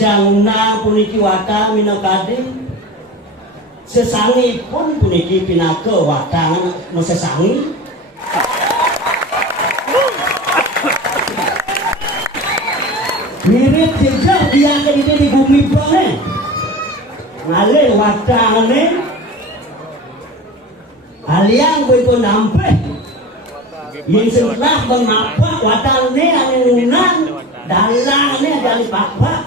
jangna puniki wata minakadi sesangi pun puniki pinake watangan sesangi mirip jejak dia ke di bumi banget ngale watangane aliang itu nampe yang setelah mengapa watangane anunan dalangnya dari bapak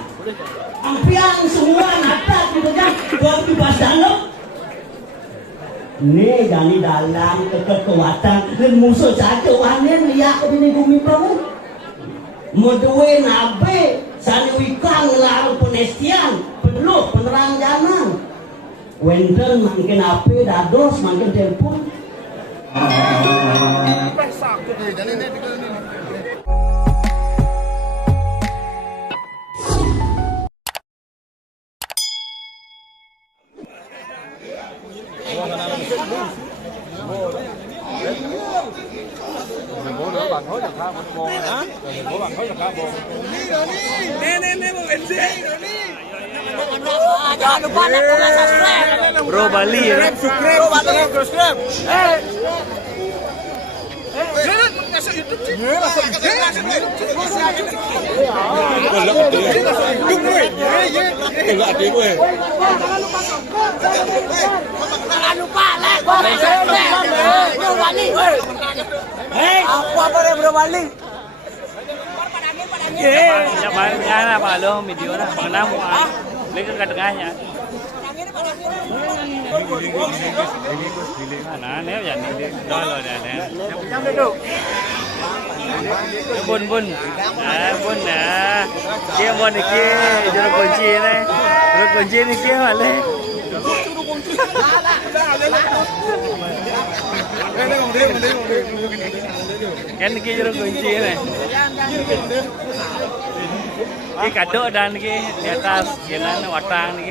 ampiang semua nata gitu kan waktu pas dalam nih jadi dalang kekuatan dan musuh saja wanen lihat ke bini bumi banget Modue nabe saniwikang lalu penestian penuh penerang zaman wenten makin ape dados makin telepon bạn hối được một bồn hả? Của bạn hối được bồn. Nè một bên dưới rồi đi. Jangan lupa subscribe. Bro Bali ya. Bro Bali subscribe. Masuk YouTube sih. Masuk YouTube. Jangan lupa like, subscribe. Bro Bali. Apa Bro Bali? Siapa apa lo video na pernah mau lihat ke tengahnya. Mana nếu vậy thì đó rồi nè. Bun bun nè. Kia bun này kia, juru kunci này. Juru kunci này kia mana? Kan kia juru kunci này. Ki kado dan ki di atas jalan watang ni.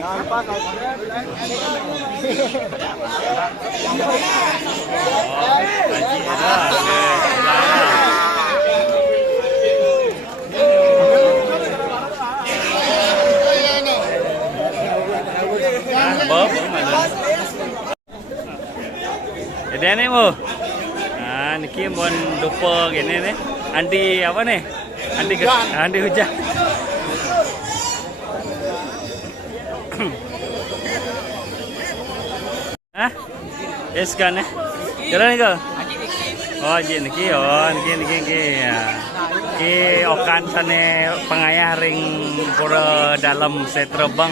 Bob jadi ini mu. Nah, niki mon dupa gini nih. Andi apa nih? Andi hujan. Hah? Yes kan eh? Jalan ni kau? Oh, niki ya. Ki okan sana pengayah ring pura dalam setrebang.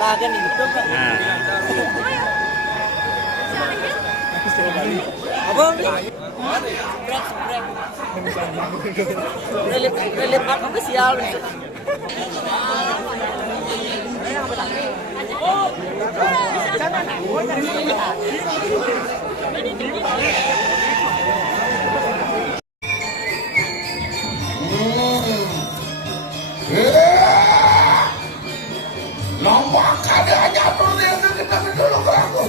Nah. Abang, relip apa sial? Nampak keadaannya terlihat kita dulu aku.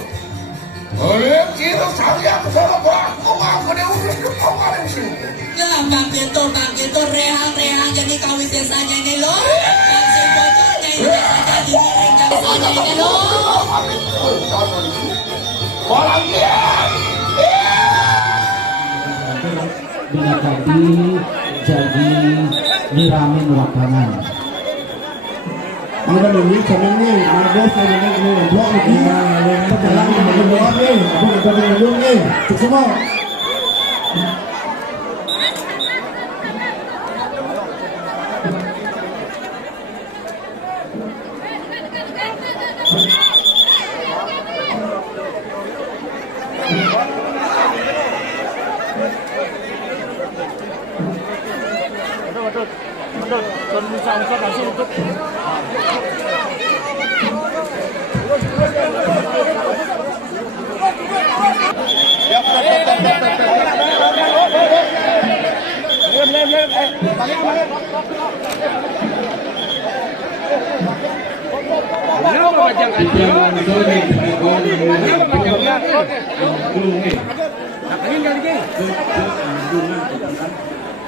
Oleh kita sayang sama aku dia urus kepala di sini. Lah, kang kita rehang jadi kawin desanya ini loh. Kang si bocornya ini jadi merenggang saja ini loh. Orang dia. bila tadi jadi nyiramin wakanan. Ini ini channel ni, ada channel ni blog ni, terjalan di blog ni, aku ada video ni, cek semua.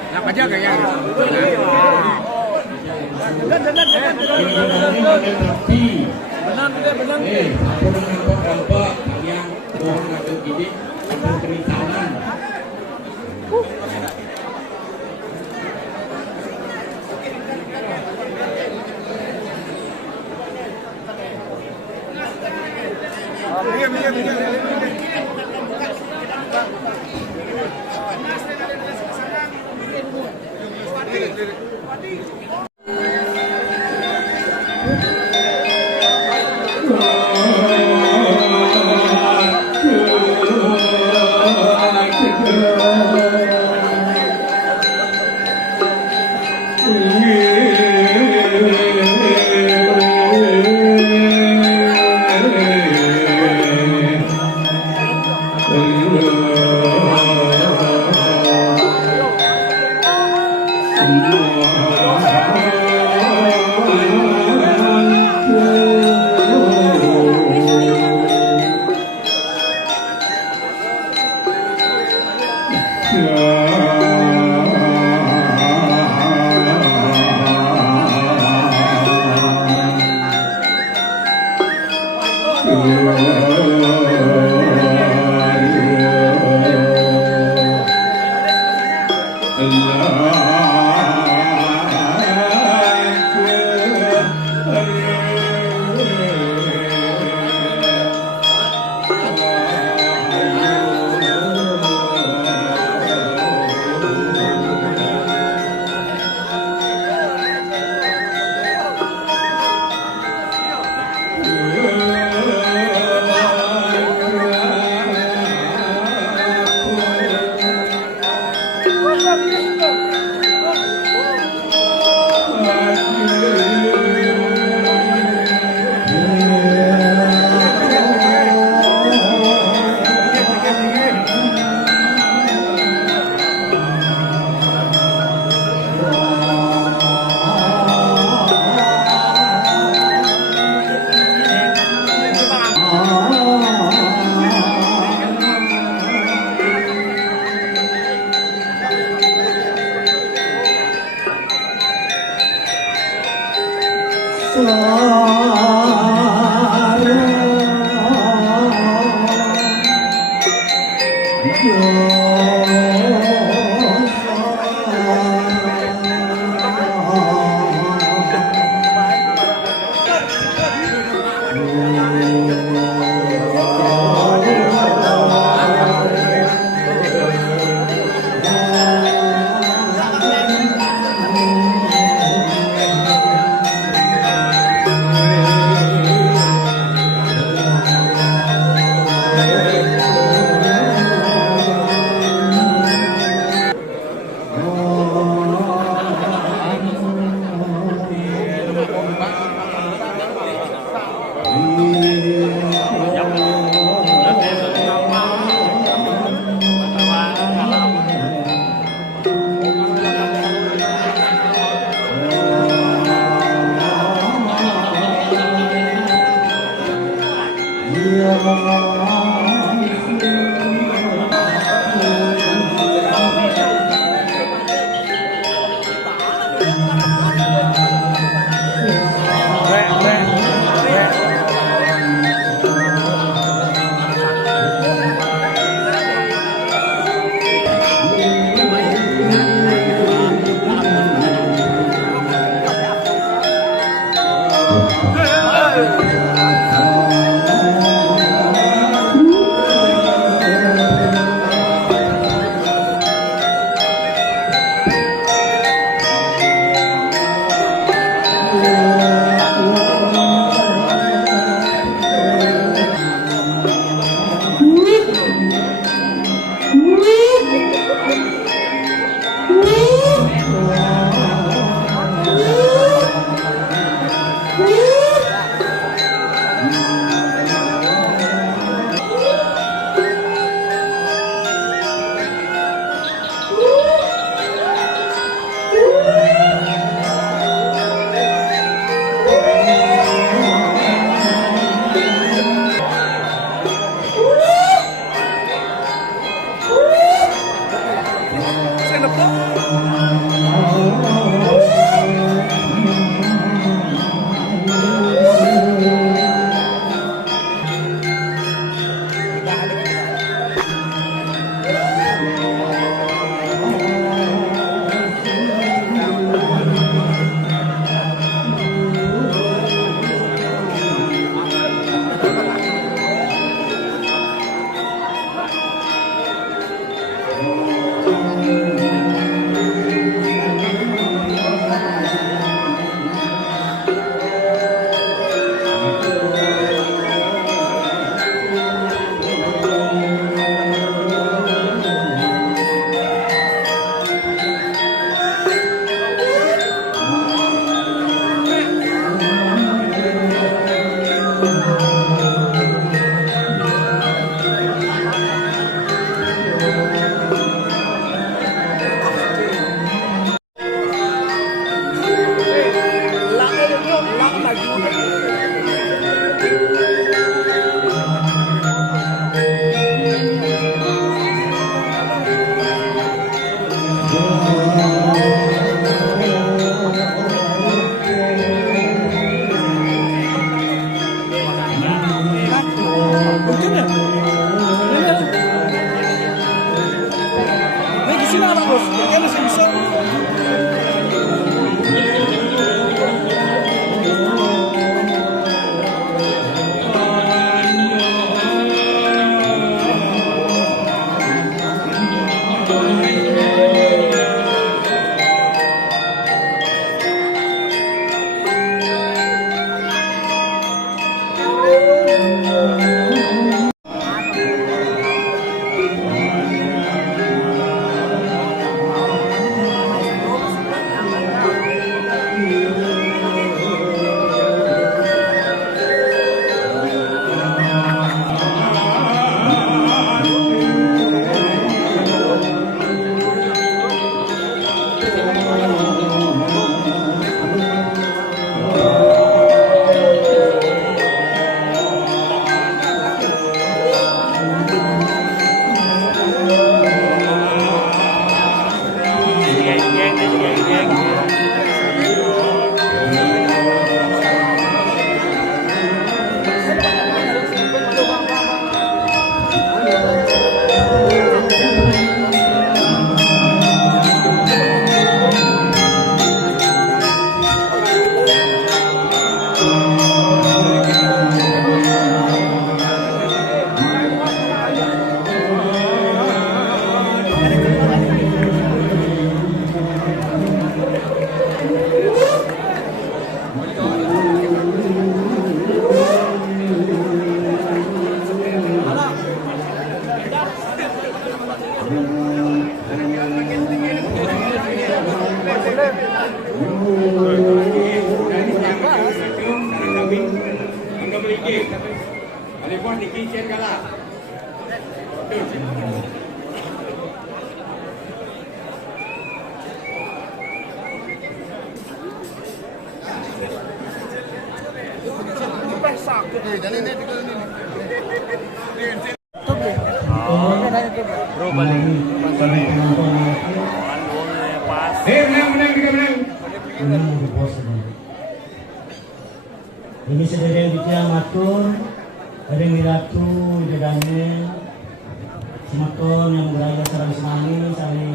Nak aja kayaknya. Bro balik. Pas. Ini sedherek ditya matur, dereng miratu dedane semakon yang berada sareng sami sami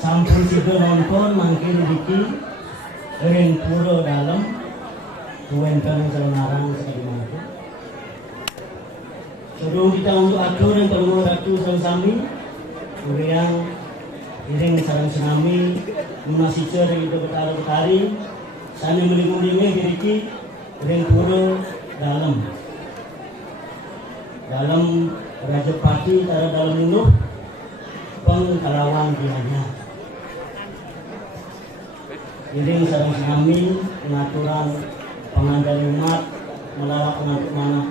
sampun sida nonton mangkin diki dereng pura dalem kuwenten sareng sekali mangkin. Sebelum kita untuk atur yang perlu ratu sareng sami, kemudian dereng sareng sami munasicer itu betari sana melingung-lingung diki dereng pura dalam Rajapati tara dalam minuh pengkalawan dianya. Iring sareng sami pengaturan pengandal umat melalui pengantuk mana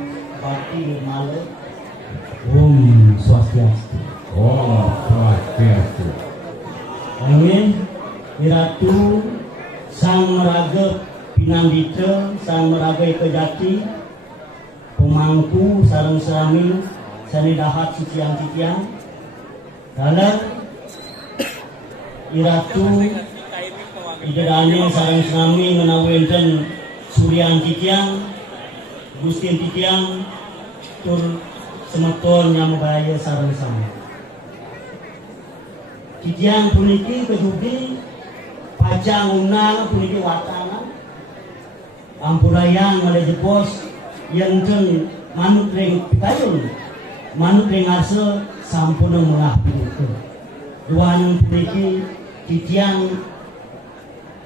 Bati Nirmala. Om Swastiastu. Oh, Swastiastu. Amin. Wiratu Sang Meraga Pinambita, Sang Meraga Kejati, pemangku sareng sami sani dahat ciciang-ciciang dalam iratu idadane sareng sami menawenten suryan ciciang gustin ciciang tur semeton yang bahaya sareng sami ciciang puniki kejugi pajang unang puniki watana ampurayang ada jepos yang ten manut ring pitayun manut ring asa sampun mengapi itu dua memiliki titiang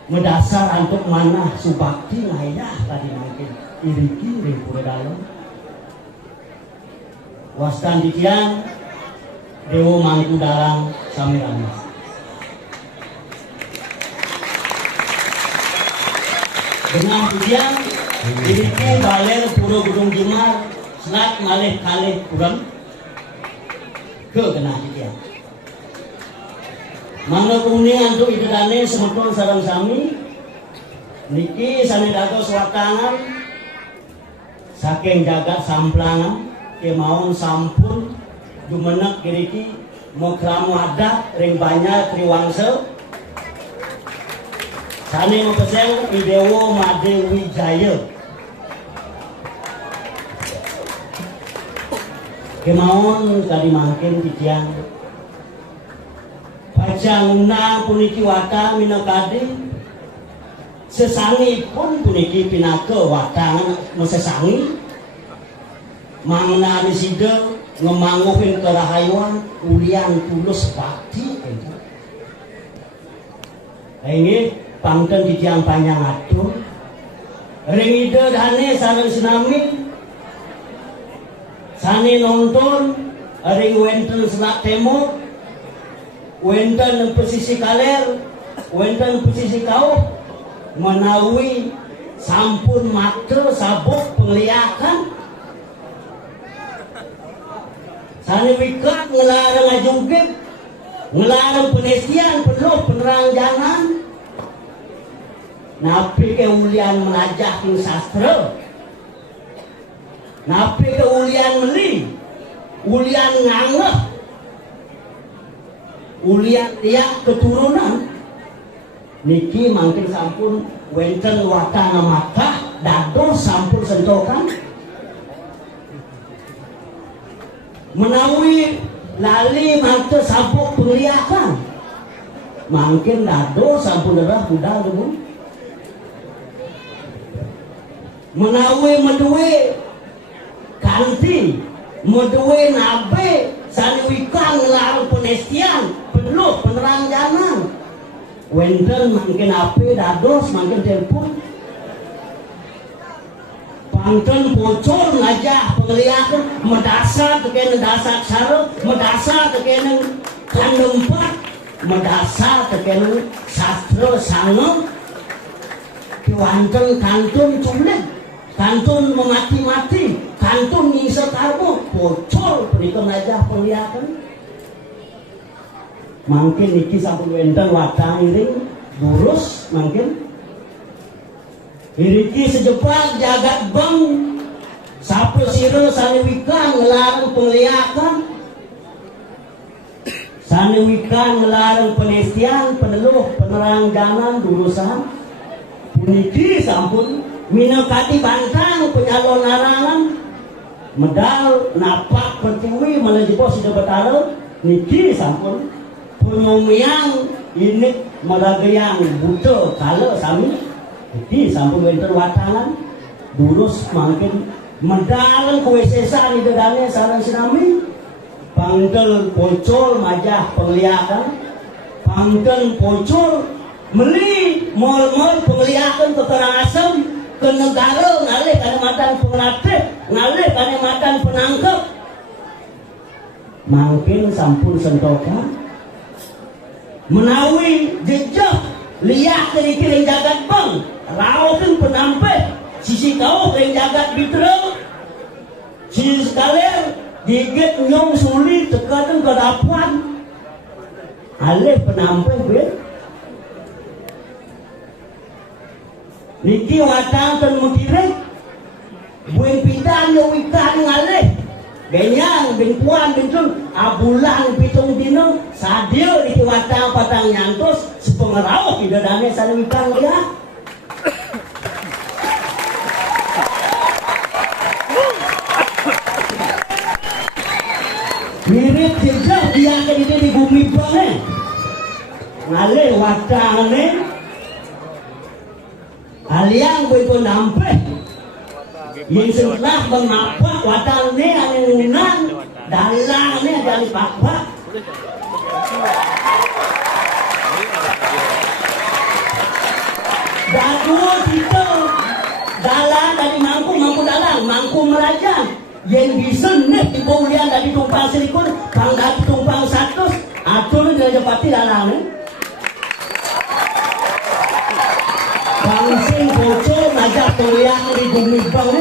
mendasar untuk manah subakti ngayah tadi mungkin iriki ring pura dalam wastan titiang dewa mangku dalang samirana dengan titiang iriki baler pura Gunung Jemar selat malih kalih kurang ke kena titiang mangga kuning untuk idadane semeton sareng sami niki sane dados watangan saking jagat samplangan kemauan sampun jumeneg kiriki mokramu adat ring banyak triwangsa sane mepeseng Idewo Made Wijaya kemauan tadi mangkin titiang pajangna puniki wata minakadi sesangi pun puniki pinaka watangan mesesangi mangna risida ngemangguhin kerahayuan ulian tulus bakti ini pangten titiang panjang atur ring ide dane sareng senami sani nonton ring wenten selat temo wenten pesisi kaler wenten pesisi kau menawi sampun mata sabuk pengliakan sani wikat ngelarang ajungkit ngelarang penesian penuh penerang jangan napi keulian melajahin sastra napi keulian meli ulian ngangeh ulian tiak keturunan niki mangkin sampun wenten watana mata dados sampun sentokan menawi lali mata sabuk pengliakan mangkin dados sampun derah budal dulu menawi meduwe kanti meduwe nabe sani wikang ngelarang penestian penuh penerang jangan wenten mungkin api dados mungkin telepon pangten bocor ngajak pengliakan medasa tekene dasar cara medasa tekene kandempat medasa tekene sastra sange kewanten kantun culik, kantun memati-mati, kantun ngisep karbo, bocor penikam aja perlihatkan. Mungkin iki sampun wenten watang iring lurus mungkin. Iriki sejepak jagat bang, sapu siro saniwikan ngelarang pengliakan, saniwikan ngelarang penestian, peneluh penerang jalan durusan. Puniki sampun minakati bantang penyalon narangan, medal napak pertiwi melejebos sudah bertaruh. Niki sampun penyumiang ini melagayang buta kalau sami. Jadi sampun wenten watangan durus makin mendalam kuesesan di dalamnya sarang sinami pangkel pocol majah penglihakan pangkel pocol meli mol-mol penglihakan ke Karangasem ke negara ngalih Kalimantan pengelatih ngalih Kalimantan penangkep makin sampun sentokan menawi jejak lihat dari kiri jagat bang rawatkan penampil sisi kau yang jagat bitra sisi sekalian gigit nyong sulit tekanan kerapuan alih penampil ber niki watang dan mengiring buin pidan yang ikan ngalih benyang benpuan bentun abulan pitung dino sadio di watang patang nyantos sepengerawak di dadane saliwikan dia mirip jejak dia ke di bumi banget ngalih watangane aliang betul nampe yang setelah mengapak watangane anunan dalangane dari pak-pak Daduh itu dalang dari mangku dalang mangku merajang yang bisa nih di kuliah dari tumpang serikun pangkat tumpang 100 atur dari jepati dalang bangsing bocor ngajak kuliah di bumi bang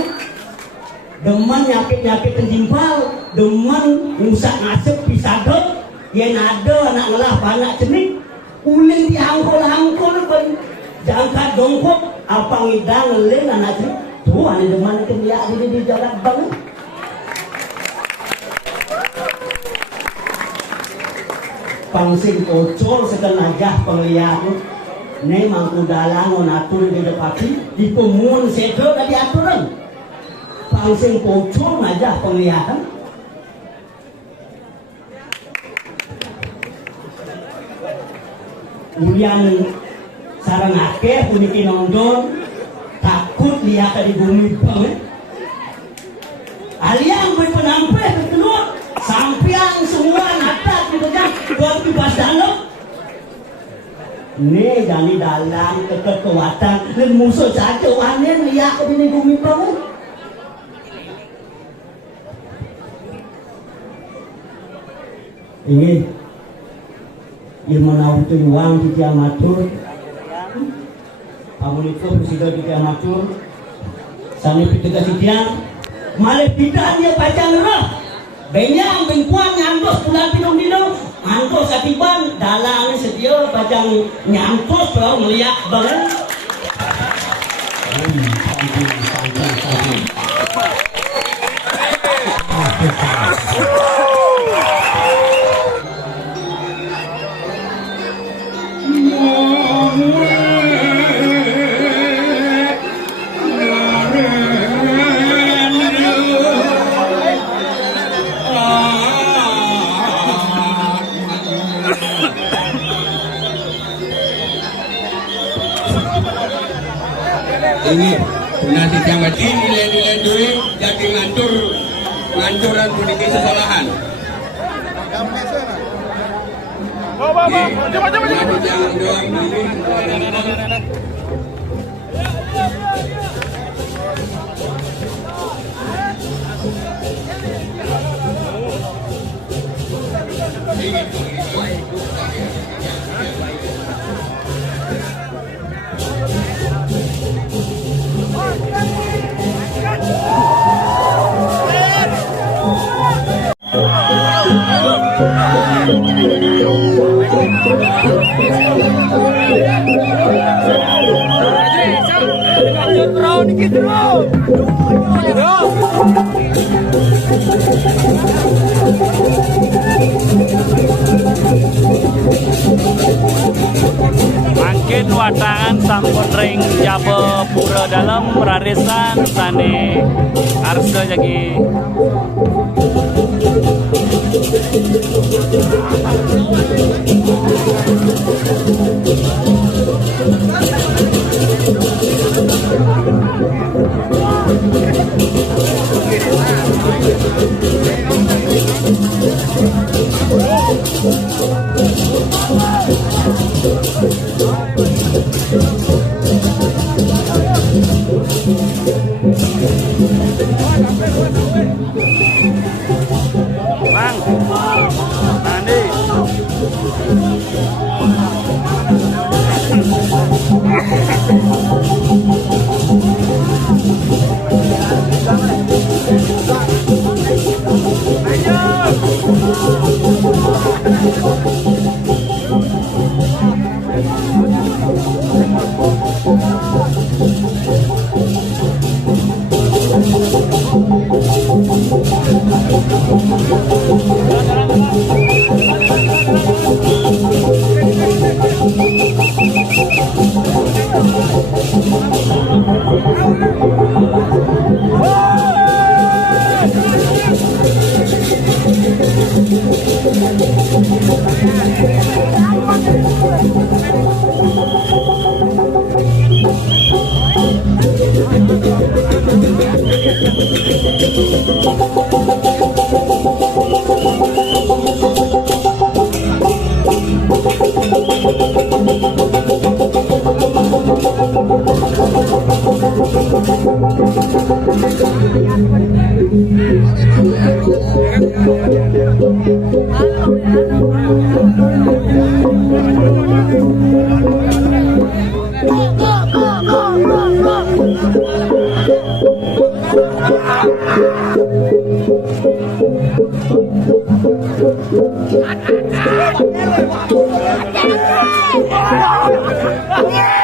demen nyakit penjimpal demen ngusak ngasep pisadot yang ada anak ngelah panak cenik uling diangkul kan jangkat dongkok apa ngidang ngeleng anak cenik tuh ada demen kemiak di jalan bang pangsing bocor sekenajah penglihat ne mangku dalang atur di depati di pemun sedo tadi aturan pangsing bocor ngajah penglihatan ulian sarang akeh puniki nondon takut lihat di bumi banget aliang berpenampil berkeluar sampiang semua natak di bejang buat bebas dalam ini jadi dalam kekuatan dan musuh saja wanen lihat di bumi banget ini yang menau tujuan di tiang matur kamu itu sudah di tiang matur sani pitiga di tiang malih bidanya pacang roh benyang benpuan nyantos bulan pinong dino antos satiban dalang setia pacang nyantos kalau melihat banget ini nasi jangati nilai-nilai duit jadi ngancuran puniki sesalahan nasi jangan doang ini Mangkin watangan sampun ring jabe pura dalam rarisan sane arsa jagi. Bang, Nandi. Yeah.